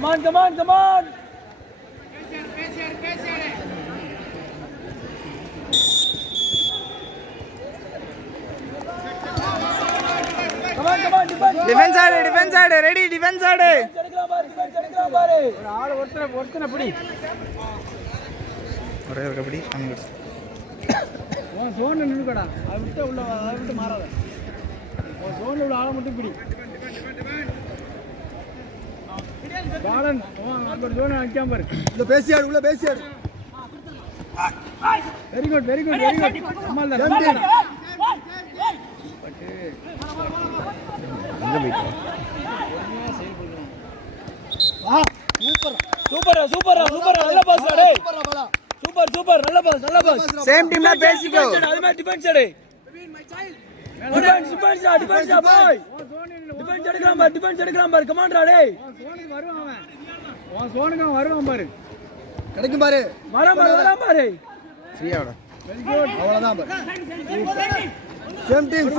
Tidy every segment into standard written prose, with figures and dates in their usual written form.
Come on, come on, come on. Come on, come on, defense ஆடு ready defense ஆடு எடுக்கலாம் பாரு ஒரு ஆளு ஒருத்தனை பிடி ஒரே ஒரு கபடி அங்க ஓ ஜோன்ல நின்னுடா அதை விட்டு மாறாத ஓ ஜோன்ல உள்ள ஆளை மட்டும் பிடி பாலன் ஓ நம்பர் ஜோன் அடிக்காம பாரு உள்ள பேசியாடு வெரி குட் நம்மால் தான் சூப்பர் நல்ல பாஸ் டேய் சூப்பர் நல்ல பாஸ் சேம் டீம்ல பேசிக்கோ அது மாதிரி டிஃபென்ஸ் அடே டிஃபென்ஸ் பாய் டிஃபென்ஸ் எடுக்கலாம் பாரு கமாண்டரா டேய் சோனுக்கு வருவான் பாரு கிடைக்கும் பாரு வரான் பாரு சரியாடா வெரி குட் அவ்வளவுதான் பாரு சேம் டீம்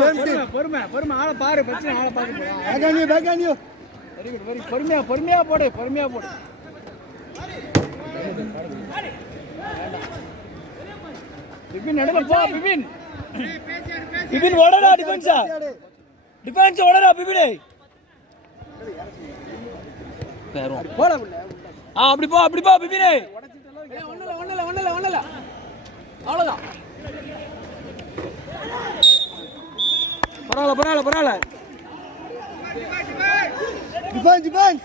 பொறுமை ஆளை பாரு பிரச்சனை ஆளை பாக்க பேக் ஆன் யூ வெரி குட் பொறுமையா போடு பிபின் நடுல போ பிபின் ஓடடா டிஃபென்ஸ் ஓடடா பிபினே போடா அப்படி போ பிபினே ஒண்ணல அவ்வளவுதான் பரவாயில்ல டிஃபென்ஸ்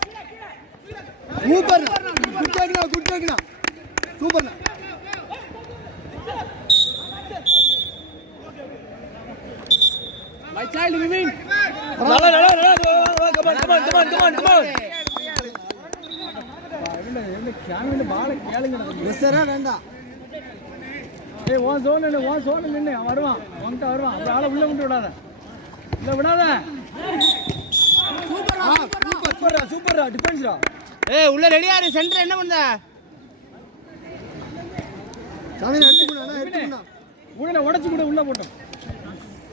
சூப்பர் குட் டேக்னா சூப்பர்ண்ணா மை சைல்ட் விமிங் நல்லா come on என்ன கேமில பால கேளுங்க வெசரா வேண்டாம் ஏய் ஓ ஜோன் நின்னு வருவான் அப்ப ஆளை உள்ள விடாத சூப்பர்ரா டிஃபென்ஸ்ரா ஏய் உள்ள ரெடியா இரு சென்டர் என்ன பண்ணா சாமி எடுத்துக்குடா உள்ள உடைச்சு கூட உள்ள போட்டோம்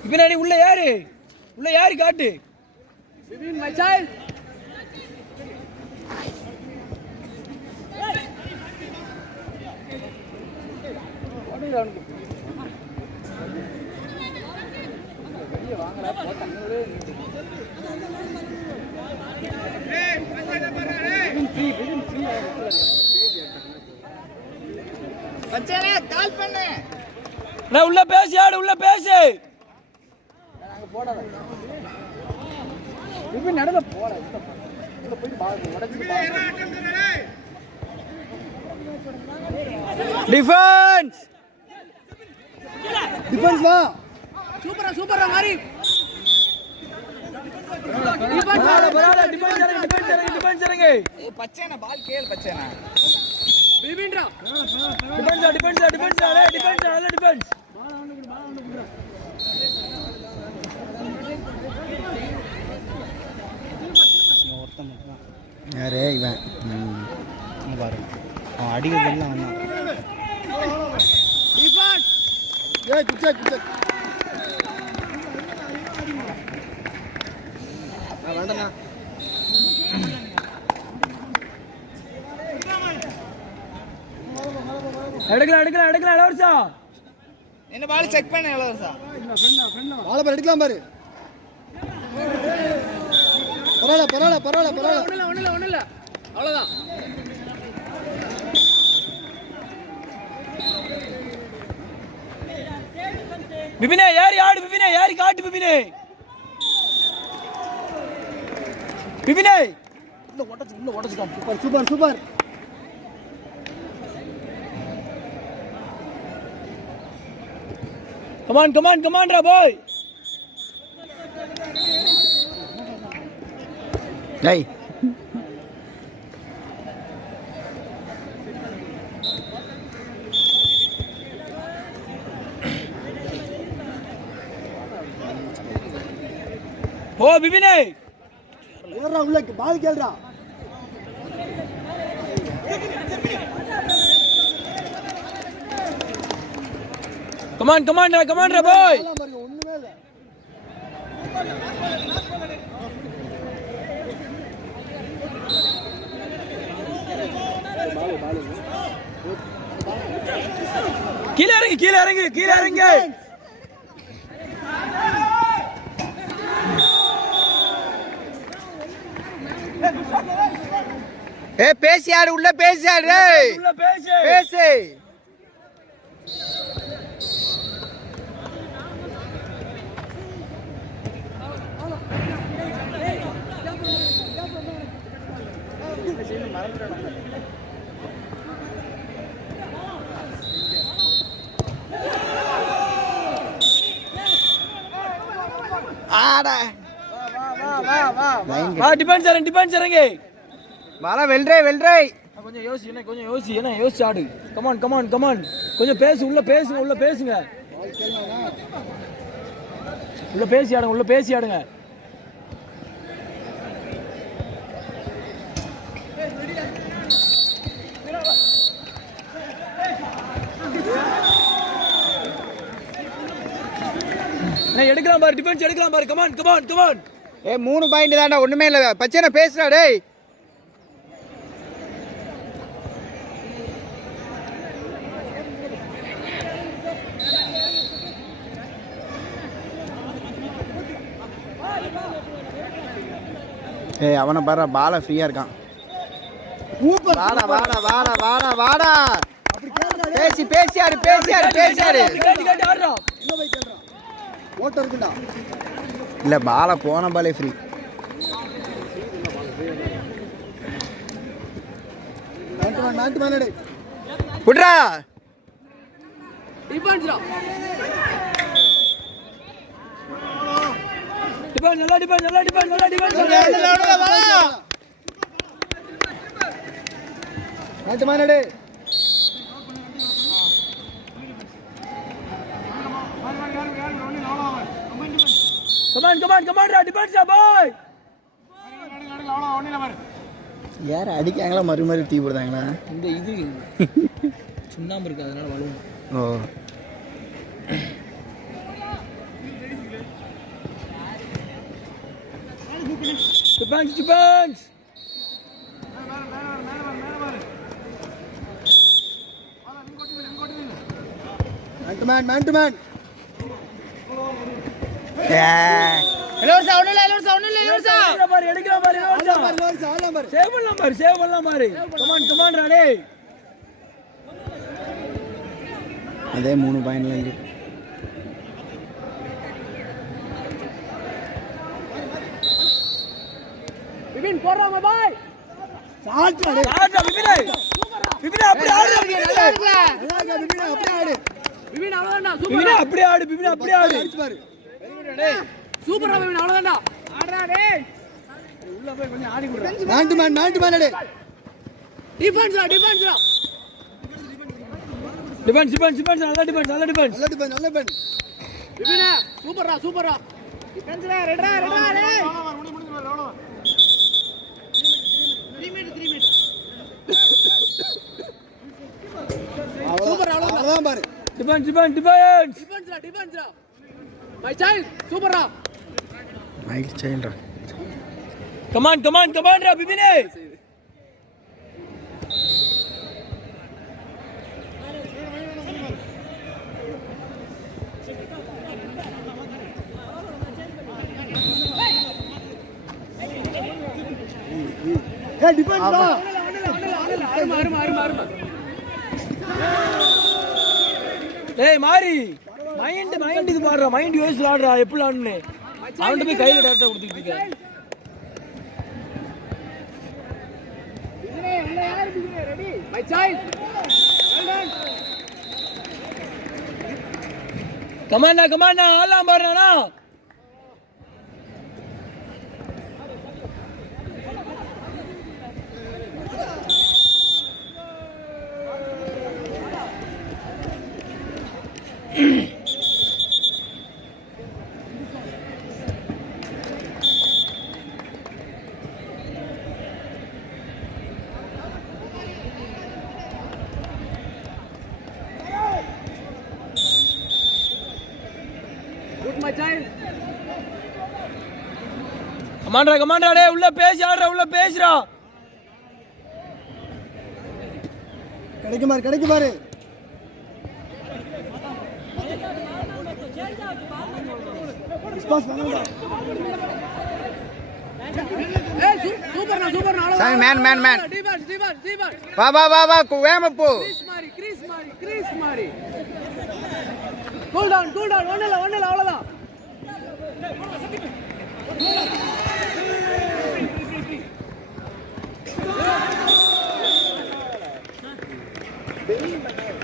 பின்னாடி உள்ள யாரு காட்டு பிபின் மை சைல்ட் ஓடிடா வெளிய வாங்கடா போட்டங்களே பிபின் ஃப்ரீ பச்சேலே கால் பண்ணு நான் உள்ள பேசி நாங்க போடாத பிபின் நடுல போடா உள்ள போய் பால் உடைச்சு டிஃபென்ஸ் வா சூப்பரா மாரி டிஃபென்ஸ் இறங்கு ஏய் பச்சேனா பால் கேல் பச்சேனா பிபின்டா டிஃபென்ஸ் நல்ல டிஃபென்ஸ் பால் ஆன் குடு யாரே இவன் பாரு அவன் அடிக்கிறதெல்லாம் வந்தான் டிஃபென்ஸ் ஏய் குச்ச வேண்டாண்ணா எடுக்கலாம் எவ்வளோ என்ன பால் செக் பண்ண எவ்வளோ வருஷா பால பாரு எடுக்கலாம் பாரு பரவாயில்ல ஒண்ணுல அவ்வளவுதான் பிபினே யாரு காட்டு பிபினே உள்ள உடைச்சுட்டான் சூப்பர் come on boy டேய் போ பிபினே ஏறா உள்ள பால் கேளுடா come on boy ஒண்ணுமே இல்ல கீழே இறங்கு கீழே இறங்கு கீழே இறங்கு. பேசியாடு உள்ள பேசியாடு உள்ள பேசு பேசு. ஆடா வா டிபென்ஸ் இறங்கு டிபென்ஸ் இறங்கு. வர வெல்றே வெல்றே. கொஞ்சம் யோசி என்ன கொஞ்சம் யோசி என்ன யோசிச்சு ஆடு. கமான் கமான் கமான் கொஞ்சம் பேசு உள்ள பேசுங்க உள்ள பேசுங்க உள்ள பேசி ஆடுங்க உள்ள பேசி ஆடுங்க. எடுக்கலாம் பாரு டிஃபென்ஸ் எடுக்கலாம் பாரு. Come on come on come on. 3 பாயிண்ட் தான்டா ஒண்ணுமே இல்ல. பச்சனை பேசுடா டேய். அவனை பாரு பால ஃப்ரீயா இருக்கான். வாடா வாடா வாடா வாடா வாடா. பேசி பேசியாரு பேசியாரு பேசியாரு. உள்ள போய் கேளுடா. ஓட்ட இருக்குடா. இல்ல பால போன பாலே ஃப்ரீ. நாட்டு மேனடே புட்ரா. டிபென்ஸ்டா டிபென்ஸ் நல்லா டிபென்ஸ் நல்லா டிபென்ஸ் நல்லா டிபென்ஸ். நாட்டு மேனடே கமான் கமான் கமான் ரா டிபென்ஸ் பாய். யார் அடிக்காங்களா மறு மறு தீ போடுறாங்களா? இந்த இது சுண்ணாம்பு இருக்கு அதனால வழுவும். Oh defence defence. Man to man. எலோர்சா ஒண்ணு இல்ல எலோர்சா. பாரு எடுக்கலாம் பாரு எலோர்சா. ஆலாம் பாரு. சேவ் பண்ணலாம் பாரு. கமான் கமான் ரா டேய். அதே 3 பாயிண்ட்ல இருக்கு. விபின் போறாமா பாய். சாட்றா டேய். ஆடுடா விபின். விபின் அப்படியே ஆடு. நல்லா இருக்க விபின் அப்படியே ஆடு. விபின் அவ்வளவுதான்டா சூப்பர். விபின் அப்படியே ஆடு விபின் அப்படியே ஆடு. அடிச்சு பாரு. டேய் சூப்பரா விபின் அவ்வளவுதான்டா. ஆடுடா டேய். உள்ள போய் கொஞ்சம் ஆடி குடுடா. நாட்டு மேனடே. டிஃபென்ஸ்டா டிஃபென்ஸ்டா. டிஃபென்ஸ் நல்லா டிஃபென்ஸ் நல்லா டிஃபென்ஸ். நல்ல பேன். விபின் சூப்பரா. டிஃபென்ஸ்டா ரெடா டேய். அவ்வளவுதான் பாரு. டிஃபென்ஸ்டா. மை சைல்ட் சூப்பரா. மைக் சைல்ட்ரா. கமான் ரா விபின். டிஃபென்ஸ்டா. டேய் மாரி மைண்டுக்கு பாடுறா. மைண்ட் யோசிச்சு ஆடுறா எப்படி ஆடுன்னு. அவன்கிட்ட போய் கையில டேரக்டா கொடுத்துட்டு இருக்க. கமாண்டா ஆடலாம் பாருண்ணா. கமாண்டா டேய் உள்ள பேசி ஆடுறா உள்ள பேசுறா. கிடைக்கு பாரு சாமி மேன் வா வா வா வா வேம போ கிரீஸ் மாரி கூல் டவுன் ஒண்ணல அவ்வளவுதான்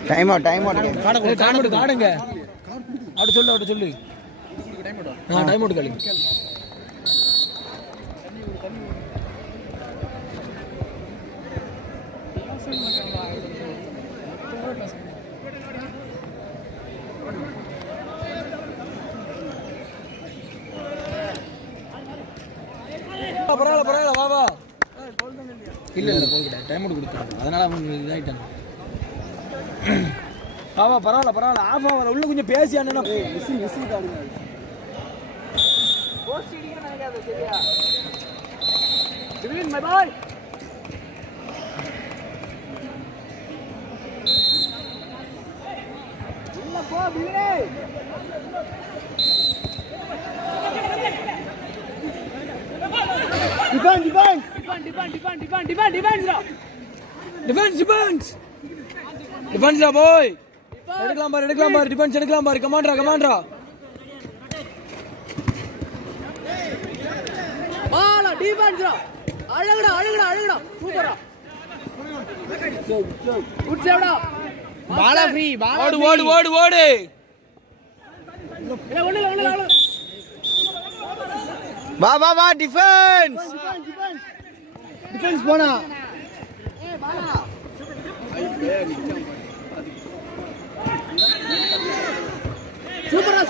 டைம் அவுட் காடுங்க அப்படி சொல்லு டைம் அவுட் களி பரவாயில்ல வா இல்ல டைம் அவுட் கொடுத்தாங்க அதனால அவங்க இதாயிட்டாங்க வா பரவாயில்ல ஆஃப் ஓவர் உள்ள கொஞ்சம் பேசி அண்ணா விசில் காடுங்க போஸ்ட் இடிங்க நினைக்காத சரியா டிவின் மை பாய் உள்ள போ பிலே டிஃபென்ஸ் போய் எடுக்கலாம் பாரு டிஃபென்ஸ் எடுக்கலாம் பாரு கமாண்டரா பாலா டிஃபென்ஸ்ரா அழகுடா சூப்பரா குட் சேவ்டா பாலா ஃப்ரீ ஓடு வா டிஃபென்ஸ் போனா சூப்பரா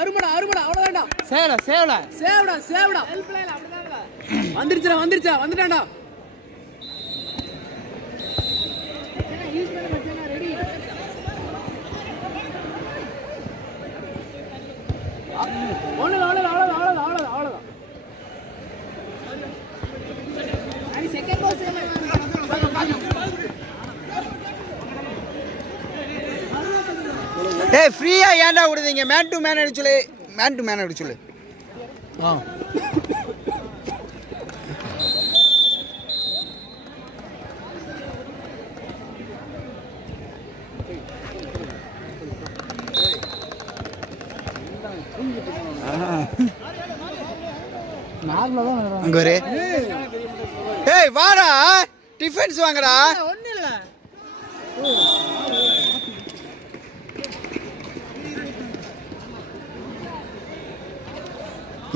அருமடா அவ்வளவுதான்டா சேவ்டா வந்துட்டான்டா அவ்வளவுதான் ஏய் ஃப்ரீயா ஏன்டா விடுதீங்க மேன் டு மேன் அடிச்சு சொல்லு அங்க ஒரு ஏய் வாடா டிஃபென்ஸ் வாங்கடா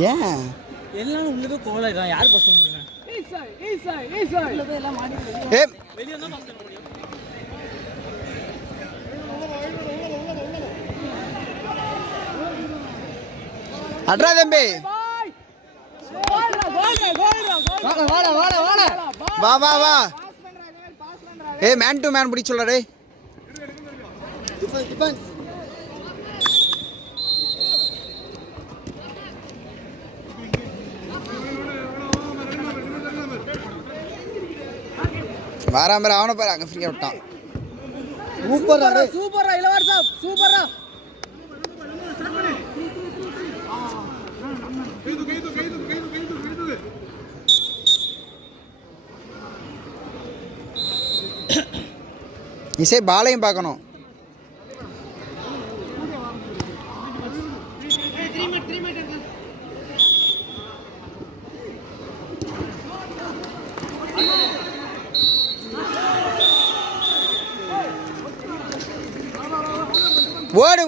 ஏன் எல்லாம் உள்ளது கோல இதான் யார் பாஸ் பண்ணுங்க ஈசா உள்ளது எல்லாம் மாடி வெளிய தான் பாஸ் பண்ண முடியும் அட்ரா தம்பி வா ஏய் மேன் டு மேன் பிடி சொல்றா டேய் டிஃபென்ஸ் வாராமர் அவனை பாரு அங்க ஃப்ரீயா விட்டான் சூப்பரா இளவரசா சூப்பரா இசை பாலையும் பார்க்கணும் ஓடு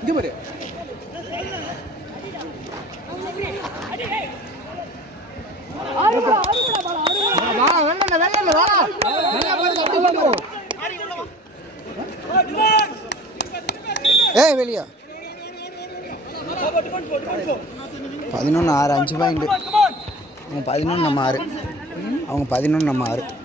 இங்க பாரு ஏய் வெளியா 11 6 5 பாயிண்ட் அவங்க 11 நம்ம 6 அவங்க 11 நம்ம 6 ஓடு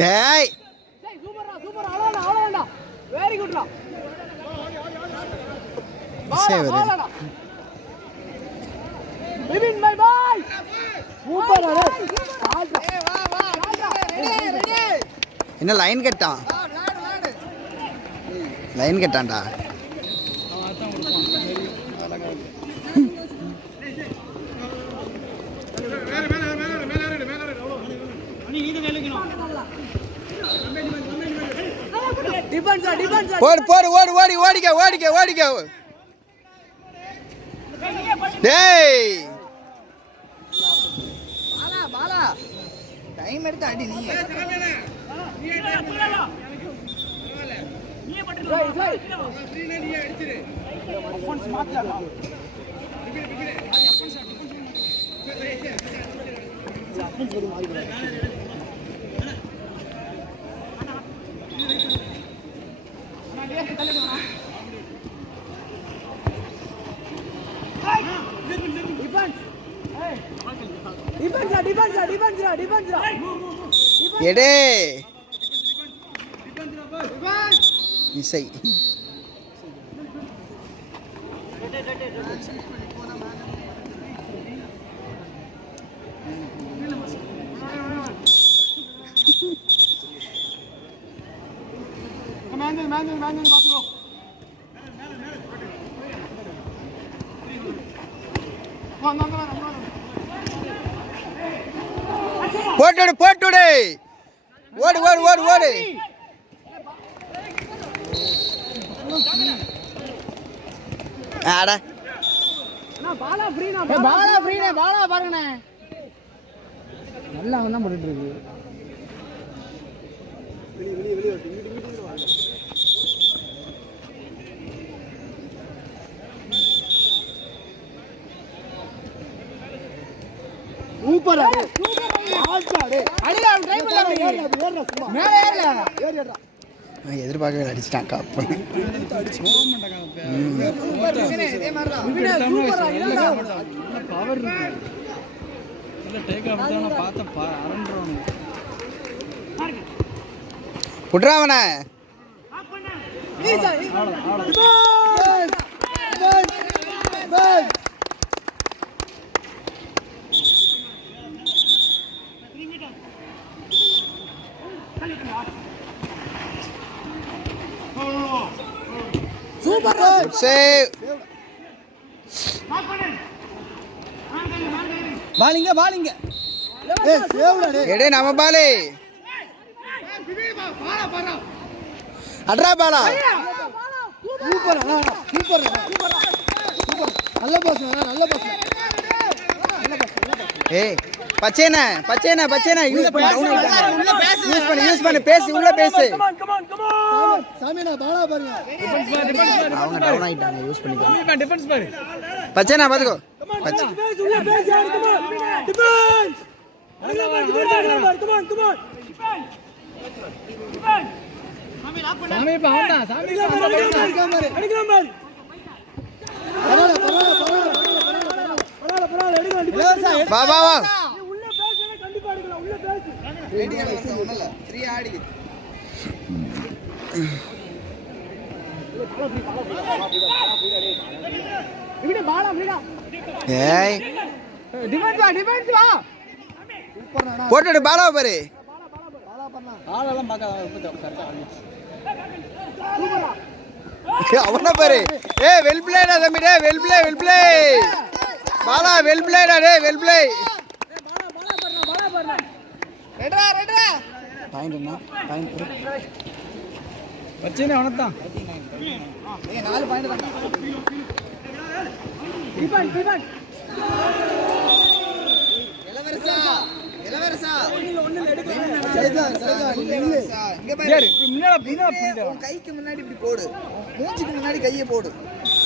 ஏய் சரி என்ன லைன் கட்டான் லைன் கட்டான்டா போடு போடு ஓடு ஓடி ஓடிக்க ஓடிக்க ஓடிக்க டேய் பாலா பாலா டைம் எடுத்து அடி நீ எடே இசை போட்டுடு போட்டுடு ஓடு ஓடு ஓடு ஓடு ஆடா பாலா ஃப்ரீனா பாலா பாருங்கண்ணே நல்லா அவன் தான் போட்டுட்டு இருக்கு சூப்பர் எதிர்பார்க்கவே அடிச்சிட்டான் காப்பு புட்றாவன சூப்பர் சேவ் பாலிங்க பாலிங்க ஏய் சேவ்டா டேய் எடே நம்ம பாலே அட்ரா பாலா சூப்பர் சூப்பர் சூப்பர் நல்ல பாஸ் நல்ல பாஸ் ஏய் பச்சேனா பச்சேனா பச்சேனா யூஸ் பண்ணு யூஸ் பண்ணு பேசி உள்ள பேசு சாமினா பாலா பாருங்க அவங்க டவுன் ஆயிட்டாங்க யூஸ் பண்ணிக்கோ டிஃபென்ஸ் பாரு பச்சேனா பாத்துக்கோ பச்சை உள்ள பேசு யாரு கமான் டிஃபென்ஸ் கமான் சாமி பாண்டா சாமி அடிக்கலாம் பாரு பரவாயில்லை எடுங்க வா வா வா உள்ள பேசுனா கண்டிப்பா எடுக்கலாம் உள்ள பேசு ரெடியா வச்சு ஒண்ணல ஃப்ரீ ஆடி இங்க பாலா ஃப்ரீடா ஏய் டிஃபென்ஸ் வா போட்டுடு பாலா பாரு பாலா பண்ணா ஆளெல்லாம் பார்க்க கரெக்டா அவன பாரு ஏய் வெல் பிளேடா தம்பி டேய் வெல் பிளே பாலா வெல் பிளேடா டேய் வெல் பிளே ரெடா பாயிண்ட் என்ன பாயிண்ட் வச்சேனே அவனதான் ஏய் 4 பாயிண்ட் தான் டிஃபென்ஸ் இளவரசா ஒண்ணு எடுக்க இங்க பாரு முன்னாடி கைக்கு முன்னாடி இப்படி போடு மூஞ்சிக்கு முன்னாடி கையை போடு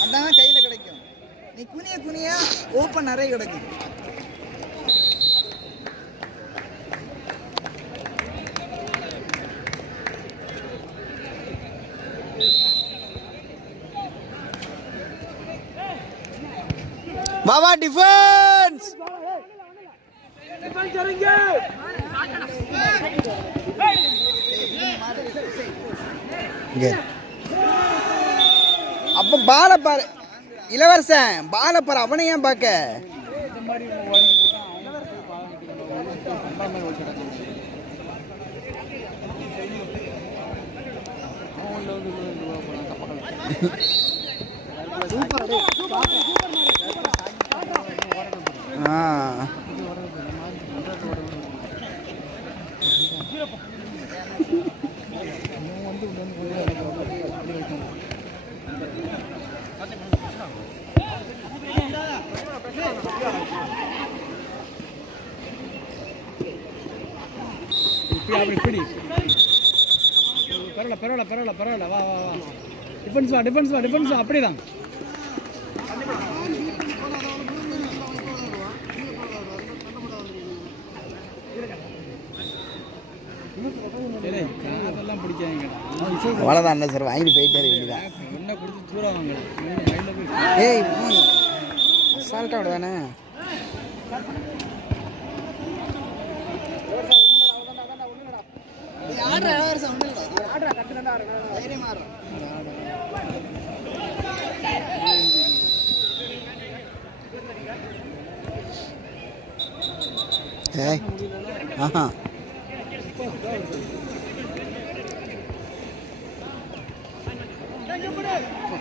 அதான் கையில கிடைக்கும் நீ குனிய ஓப்பன் நிறைய கிடைக்கும் வா டிஃபென்ஸ் டிஃபென்ஸ் இறங்க இங்கே அப்போ பாலை பாரு இளவரசன், பாலை பாரு, அவனை ஏன் பார்க்க? ஆ இப்படி பரவாயில்ல வா வா வா டிஃபென்ஸ் வா அப்படிதான். அதெல்லாம் பிடிக்காங்க. அவ்வளோதான் இல்லை சார், வாங்கிட்டு போயிட்டாரு வேண்டியதான். என்ன கொடுத்து தூரம் வாங்கலாம். ஏய் அசால்ட்டாக அவ்வளோதானே. ஏய் ஆஹா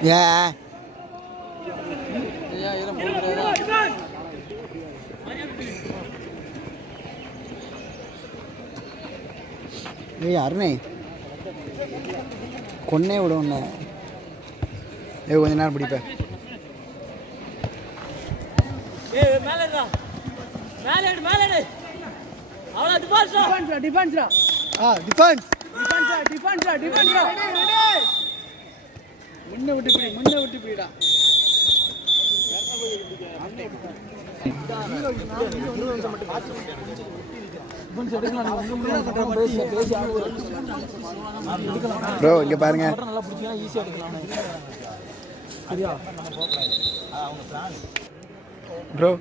ஏ ஏய் அருணே கொன்னே விடுவோண்ணே. ஏய் கொஞ்ச நேரம் பிடிப்பேன். முன்ன விட்டு போயிடா. ப்ரோ இங்கே பாருங்க. நல்லா பிடிச்சிங்கன்னா ஈஸியாக எடுக்கலாம். சரியா ப்ரோ